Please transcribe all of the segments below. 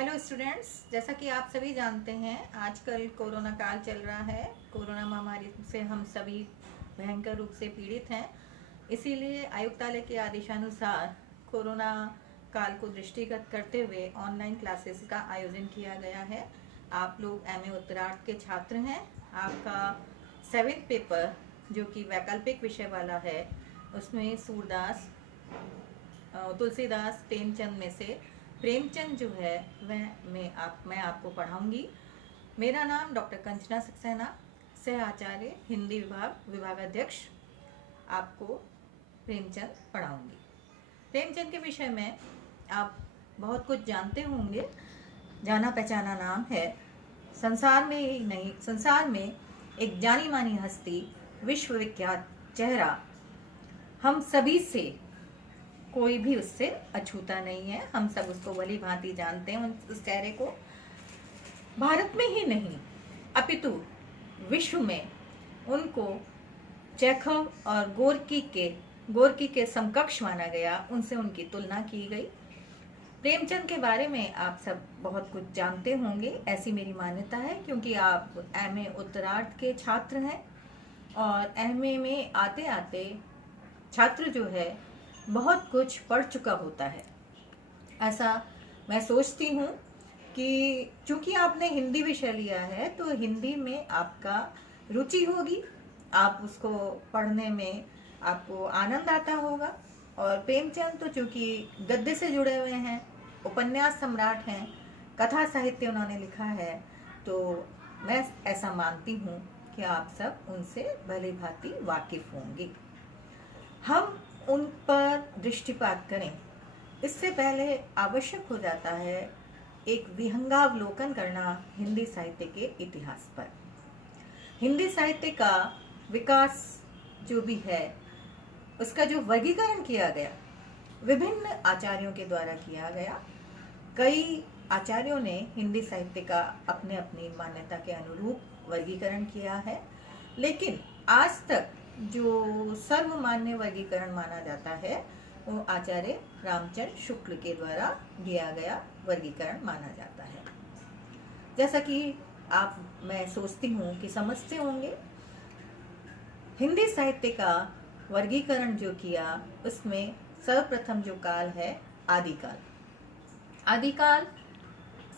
Hello students, जैसा कि आप सभी जानते हैं आजकल कोरोना काल चल रहा है। कोरोना महामारी से हम सभी भयंकर रूप से पीड़ित हैं। इसीलिए आयुक्तालय के आदेशानुसार कोरोना काल को दृष्टिगत करते हुए ऑनलाइन क्लासेस का आयोजन किया गया है। आप लोग एमए उत्तरार्ध के छात्र हैं। आपका 7th पेपर जो कि वैकल्पिक विषय वाला है, उसमें सूरदास, तुलसीदास, प्रेमचंद में से प्रेमचंद जो है वह मैं आपको पढ़ाऊंगी। मेरा नाम डॉक्टर कंचना सक्सेना, सह आचार्य हिंदी विभागाध्यक्ष, आपको प्रेमचंद पढ़ाऊंगी। प्रेमचंद के विषय में आप बहुत कुछ जानते होंगे। जाना पहचाना नाम है। संसार में ही नहीं, संसार में एक जानी मानी हस्ती, विश्वविख्यात चेहरा, हम सभी से कोई भी उससे अछूता नहीं है। हम सब उसको भली भांति जानते हैं, उस चेहरे को। भारत में ही नहीं अपितु विश्व में उनको चेखव और गोर्की के समकक्ष माना गया, उनसे उनकी तुलना की गई। प्रेमचंद के बारे में आप सब बहुत कुछ जानते होंगे, ऐसी मेरी मान्यता है, क्योंकि आप एमए उत्तरार्ध के छात्र हैं और एमए में आते आते छात्र जो है बहुत कुछ पढ़ चुका होता है। ऐसा मैं सोचती हूँ कि चूंकि आपने हिंदी विषय लिया है तो हिंदी में आपका रुचि होगी, आप उसको पढ़ने में आपको आनंद आता होगा। और प्रेमचंद तो चूंकि गद्य से जुड़े हुए हैं, उपन्यास सम्राट हैं, कथा साहित्य उन्होंने लिखा है, तो मैं ऐसा मानती हूँ कि आप सब उनसे भली भांति वाकिफ होंगे। हम उन पर दृष्टिपात करें इससे पहले आवश्यक हो जाता है एक विहंगावलोकन करना हिंदी साहित्य के इतिहास पर। हिंदी साहित्य का विकास जो भी है, उसका जो वर्गीकरण किया गया विभिन्न आचार्यों के द्वारा किया गया। कई आचार्यों ने हिंदी साहित्य का अपने अपनी मान्यता के अनुरूप वर्गीकरण किया है, लेकिन आज तक जो सर्वमान्य वर्गीकरण माना जाता है वो आचार्य रामचंद्र शुक्ल के द्वारा दिया गया वर्गीकरण माना जाता है। जैसा कि मैं सोचती हूँ कि समझते होंगे, हिंदी साहित्य का वर्गीकरण जो किया उसमें सर्वप्रथम जो काल है आदिकाल। आदिकाल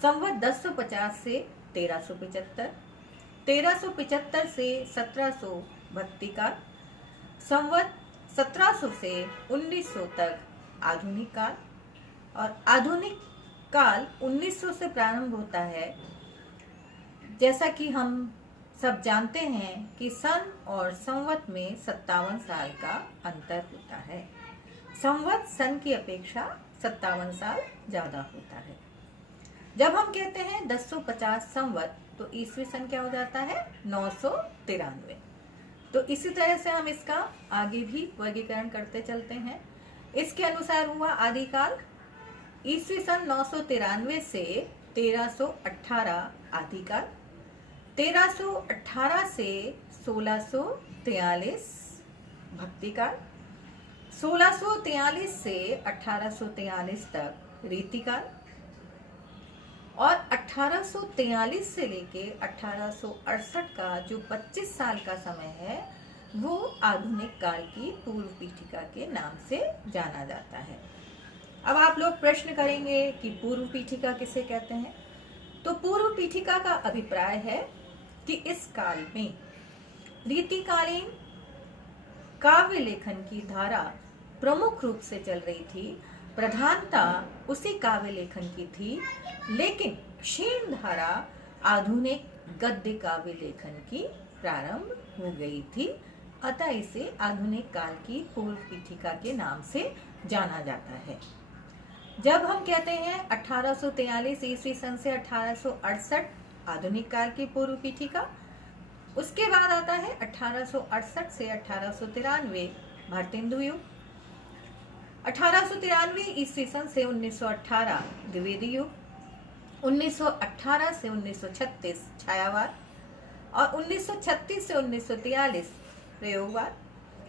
संवत 1050 से 1375, 1375 से 1700 भक्ति काल, संवत 1700 से 1900 तक आधुनिक काल, और आधुनिक काल 1900 से प्रारंभ होता है। जैसा कि हम सब जानते हैं कि सन और संवत में 57 साल का अंतर होता है। संवत सन की अपेक्षा 57 साल ज्यादा होता है। जब हम कहते हैं 1050 संवत तो ईस्वी सन क्या हो जाता है 993। तो इसी तरह से हम इसका आगे भी वर्गीकरण करते चलते हैं। इसके अनुसार हुआ आदिकाल ईस्वी सन 993 से 1318 आदिकाल, 1318 से 1643 भक्तिकाल, 1643 से 1843 तक रीतिकाल, और 1843 से लेके 1868 का जो 25 साल का समय है वो आधुनिक काल की पूर्व पीठिका के नाम से जाना जाता है। अब आप लोग प्रश्न करेंगे कि पूर्व पीठिका किसे कहते हैं। तो पूर्व पीठिका का अभिप्राय है कि इस काल में रीतिकालीन काव्य लेखन की धारा प्रमुख रूप से चल रही थी, प्रधानता उसी काव्य लेखन की थी, लेकिन क्षीण धारा आधुनिक गद्य काव्य लेखन की प्रारंभ हो गई थी। अतः इसे आधुनिक काल की पूर्व पीठिका के नाम से जाना जाता है। जब हम कहते हैं 1843 ईस्वी सन से 1868 आधुनिक काल की पूर्व पीठिका, उसके बाद आता है 1868 से 1893 भारतेंदु युग, 1893 ईस्वी सन से 1918 द्विवेदी युग, 1918 से 1936 छायावाद, और 1936 से 1943 प्रयोगवाद,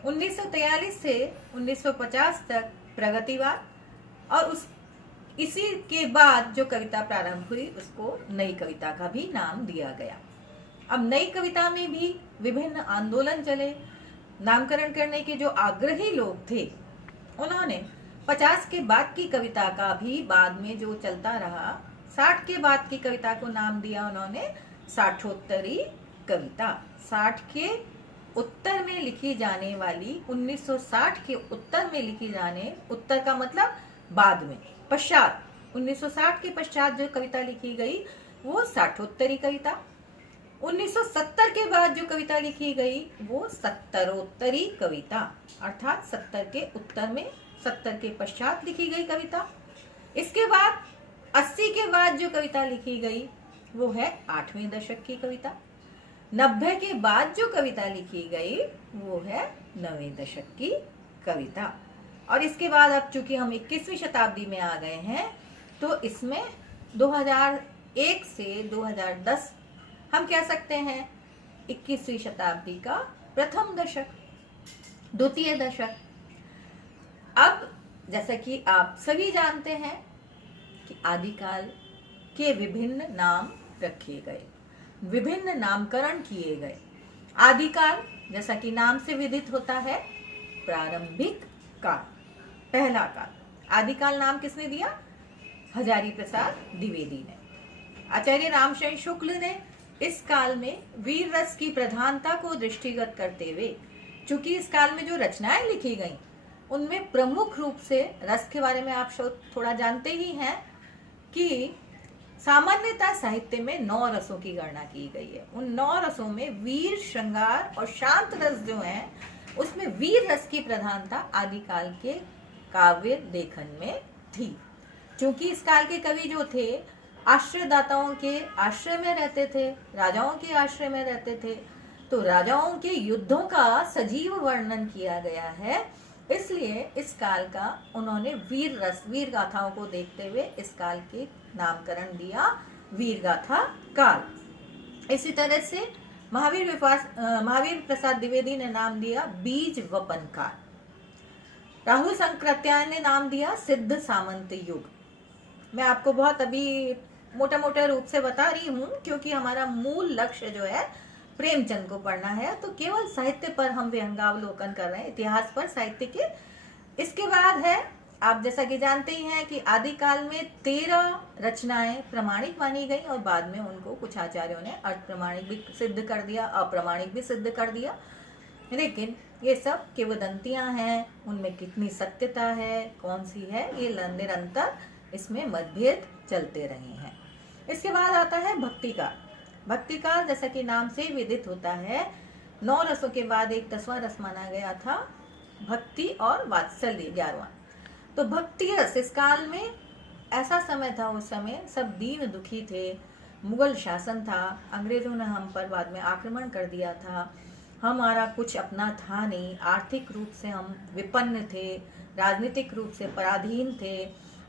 1943 से 1950 तक प्रगतिवाद, और इसी के बाद जो कविता प्रारंभ हुई उसको नई कविता का भी नाम दिया गया। अब नई कविता में भी विभिन्न आंदोलन चले। नामकरण करने के जो आग्रही लोग थे उन्होंने 50 के बाद की कविता का भी बाद में जो चलता रहा, 60 के बाद की कविता को नाम दिया उन्होंने साठोत्तरी कविता। 60 के उत्तर में लिखी जाने वाली, 1960 के उत्तर में लिखी जाने, उत्तर का मतलब बाद में, पश्चात 1960 के पश्चात जो कविता लिखी गई वो साठोत्तरी कविता। 1970 के बाद जो कविता लिखी गई वो सत्तरोत्तरी कविता, अर्थात 70 के उत्तर में 70 के पश्चात लिखी गई कविता। इसके बाद 80 के बाद जो कविता लिखी गई वो है 8वें दशक की कविता। 90 के बाद जो कविता लिखी गई वो है 9वें दशक की कविता। और इसके बाद अब चूंकि हम 21वीं शताब्दी में आ गए हैं तो इसमें 2001 से 2010 हम कह सकते हैं 21वीं शताब्दी का प्रथम दशक, द्वितीय दशक। अब जैसा कि आप सभी जानते हैं कि आदिकाल के विभिन्न नाम रखे गए, विभिन्न नामकरण किए गए। आदिकाल जैसा कि नाम से विदित होता है प्रारंभिक काल, पहला काल। आदिकाल नाम किसने दिया? हजारी प्रसाद द्विवेदी ने। आचार्य रामशरण शुक्ल ने इस काल में वीर रस की प्रधानता को दृष्टिगत करते हुए, चूंकि इस काल में जो रचनाएं लिखी गईं उनमें प्रमुख रूप से रस के बारे में आप थोड़ा जानते ही हैं कि सामान्यतः साहित्य में 9 रसों की गणना की गई है। उन 9 रसों में वीर, श्रृंगार और शांत रस जो हैं उसमें वीर रस की प्रधानता आदिकाल के काव्य लेखन में थी। क्योंकि इस काल के कवि जो थे आश्रयदाताओं के आश्रय में रहते थे, राजाओं के आश्रय में रहते थे, तो राजाओं के युद्धों का सजीव वर्णन किया गया है। इसलिए इस काल का उन्होंने वीर रस, वीर गाथाओं को देखते हुए इस काल के नामकरण दिया वीर गाथा काल। इसी तरह से महावीर प्रसाद द्विवेदी ने नाम दिया बीज वपन काल। राहुल संकृत्यायन ने नाम दिया सिद्ध सामंत युग। मैं आपको बहुत अभी मोटा मोटा रूप से बता रही हूँ क्योंकि हमारा मूल लक्ष्य जो है प्रेमचंद को पढ़ना है, तो केवल साहित्य पर हम विहंगावलोकन कर रहे हैं, इतिहास पर, साहित्य के। इसके बाद है, आप जैसा कि जानते ही हैं कि आदिकाल में 13 रचनाएं प्रमाणिक मानी गई और बाद में उनको कुछ आचार्यों ने अर्थ प्रमाणिक भी सिद्ध कर दिया, अप्रमाणिक भी सिद्ध कर दिया। लेकिन ये सब किंवदंतियां हैं, उनमें कितनी सत्यता है, कौन सी है, ये निरंतर इसमें मतभेद चलते रहे हैं। इसके बाद आता है भक्ति काल। भक्ति काल जैसा कि नाम से विदित होता है 9 रसों के बाद एक 10वां रस माना गया था भक्ति और वात्सल्य, 11वां। तो भक्ति रस इस काल में ऐसा समय था, उस समय सब दीन दुखी थे, मुगल शासन था, अंग्रेजों ने हम पर बाद में आक्रमण कर दिया था, हमारा कुछ अपना था नहीं, आर्थिक रूप से हम विपन्न थे, राजनीतिक रूप से पराधीन थे,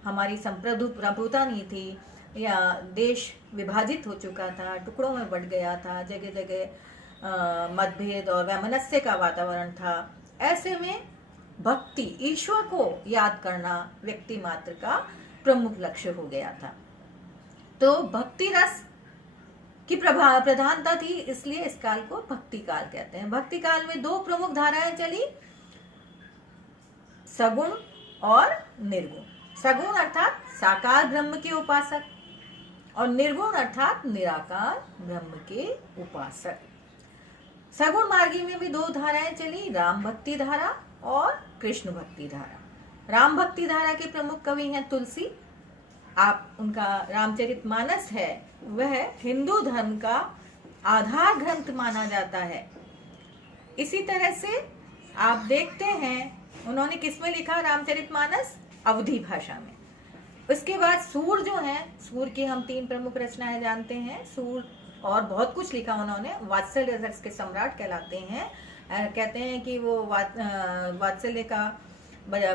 हमारी संप्रभुता नहीं थी, या देश विभाजित हो चुका था, टुकड़ों में बंट गया था, जगह जगह मतभेद और वैमनस्य का वातावरण था। ऐसे में भक्ति, ईश्वर को याद करना व्यक्ति मात्र का प्रमुख लक्ष्य हो गया था। तो भक्ति रस की प्रधानता थी, इसलिए इस काल को भक्ति काल कहते हैं। भक्ति काल में 2 प्रमुख धाराएं चली, सगुण और निर्गुण। सगुण अर्थात साकार ब्रह्म के उपासक और निर्गुण अर्थात निराकार ब्रह्म के उपासक। सगुण मार्गी में भी 2 धाराएं चली, राम भक्ति धारा और कृष्ण भक्ति धारा। राम भक्ति धारा के प्रमुख कवि हैं तुलसी। आप उनका रामचरितमानस है वह हिंदू धर्म का आधार ग्रंथ माना जाता है। इसी तरह से आप देखते हैं उन्होंने किसमें लिखा रामचरितमानस? अवधी भाषा में। उसके बाद सूर जो है, सूर की हम 3 प्रमुख रचनाएं जानते हैं। सूर और बहुत कुछ लिखा उन्होंने, वात्सल्य रस के सम्राट कहलाते हैं। कहते हैं कि वो वात्सल्य का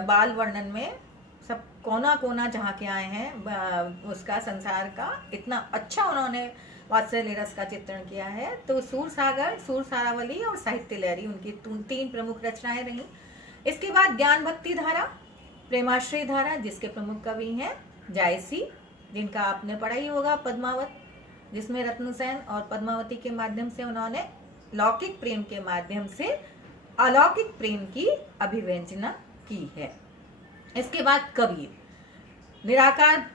बाल वर्णन में सब कोना कोना जहाँ के आए हैं उसका, संसार का इतना अच्छा उन्होंने वात्सल्य रस का चित्रण किया है। तो सूर सागर, सूर सारावली और साहित्य लहरी उनकी 3 प्रमुख रचनाएं रही। इसके बाद ज्ञान भक्ति धारा, प्रेमाश्रय धारा जिसके प्रमुख कवि हैं जायसी, जिनका आपने पढ़ा ही होगा, पद्मावत, जिसमें रत्नसेन और पद्मावती के माध्यम से उन्होंने लौकिक प्रेम के माध्यम से अलौकिक प्रेम की अभिव्यंजना की है। इसके बाद कबीर, निराकार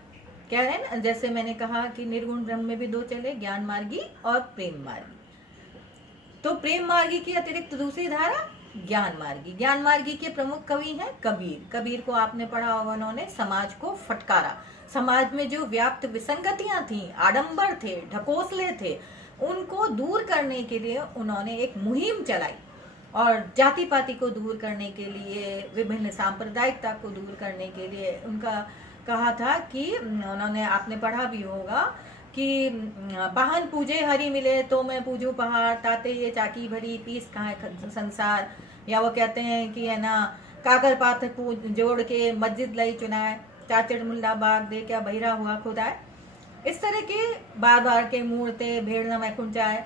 कह रहे हैं ना, जैसे मैंने कहा कि निर्गुण ब्रह्म में भी दो चले, ज्ञान मार्गी और प्रेम मार्गी। तो प्रेम मार्गी की अतिरिक्त दूसरी धारा ज्ञान मार्गी। ज्ञान मार्गी के प्रमुख कवि हैं कबीर। कबीर को आपने पढ़ा होगा, उन्होंने समाज को फटकारा। समाज में जो व्याप्त विसंगतियां थी, आडंबर थे, ढकोसले थे, उनको दूर करने के लिए उन्होंने एक मुहिम चलाई और जाति पाति को दूर करने के लिए, विभिन्न सांप्रदायिकता को दूर करने के लिए उनका कहा था कि उन्होंने, आपने पढ़ा भी होगा कि पाहन पूजे हरि मिले तो मैं पूजू पहाड़, ताते ये चाकी भरी पीस कहाँ संसार। या वो कहते हैं कि है ना, काकर पाथर जोड़ के मस्जिद लई चुनाए, चाचड़ मुल्ला बाग दे क्या बहिरा हुआ खुदाए। इस तरह के बार बार के मूर्ते भेड़ न मैं खुंचाए,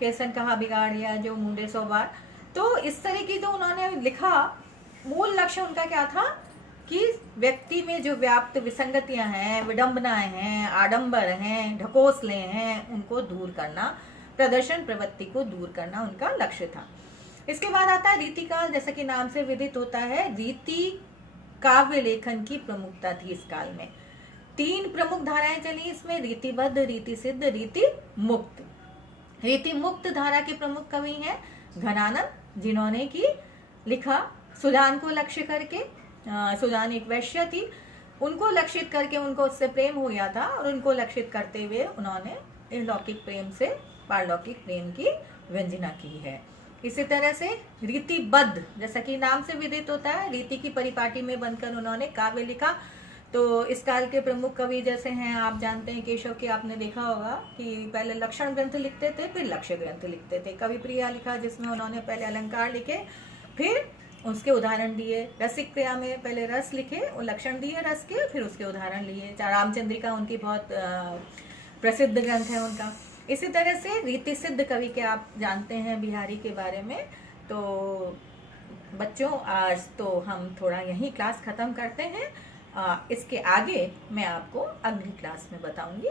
केसन कहा बिगाड़िया जो मुंडे 100 बार। तो इस तरह की जो उन्होंने लिखा, मूल लक्ष्य उनका क्या था कि व्यक्ति में जो व्याप्त विसंगतियां हैं, विडंबनाएं हैं, आडंबर हैं, ढकोसले हैं, उनको दूर करना, प्रदर्शन प्रवृत्ति को दूर करना उनका लक्ष्य था। इसके बाद आता है रीतिकाल। जैसा कि नाम से विदित होता है, रीति काव्य लेखन की प्रमुखता थी इस काल में। 3 प्रमुख धाराएं चली इसमें, रीतिबद्ध, रीति सिद्ध, रीति मुक्त। रीति मुक्त धारा के प्रमुख कवि हैं घनानंद, जिन्होंने की लिखा सुजान को लक्ष्य करके। सुजान एक वैश्य थी, उनको लक्षित करके उनको उससे प्रेम हो गया था और उनको लक्षित करते हुए उन्होंने लौकिक प्रेम से पारलौकिक प्रेम की व्यंजना की है। इसी तरह से रीतिबद्ध, जैसा कि नाम से विदित होता है, रीति की परिपाटी में बनकर उन्होंने काव्य लिखा। तो इस काल के प्रमुख कवि जैसे हैं, आप जानते हैं केशव के, आपने देखा होगा कि पहले लक्षण ग्रंथ लिखते थे, फिर लक्ष्य ग्रंथ लिखते थे। कवि प्रिया लिखा, जिसमें उन्होंने पहले अलंकार लिखे, फिर उसके उदाहरण दिए। रसिक प्रिया में पहले रस लिखे और लक्षण दिए रस के, फिर उसके उदाहरण लिए। रामचंद्रिका उनकी बहुत प्रसिद्ध ग्रंथ है उनका। इसी तरह से रीति सिद्ध कवि के आप जानते हैं बिहारी के बारे में। तो बच्चों, आज तो हम थोड़ा यहीं क्लास खत्म करते हैं। इसके आगे मैं आपको अगली क्लास में बताऊंगी।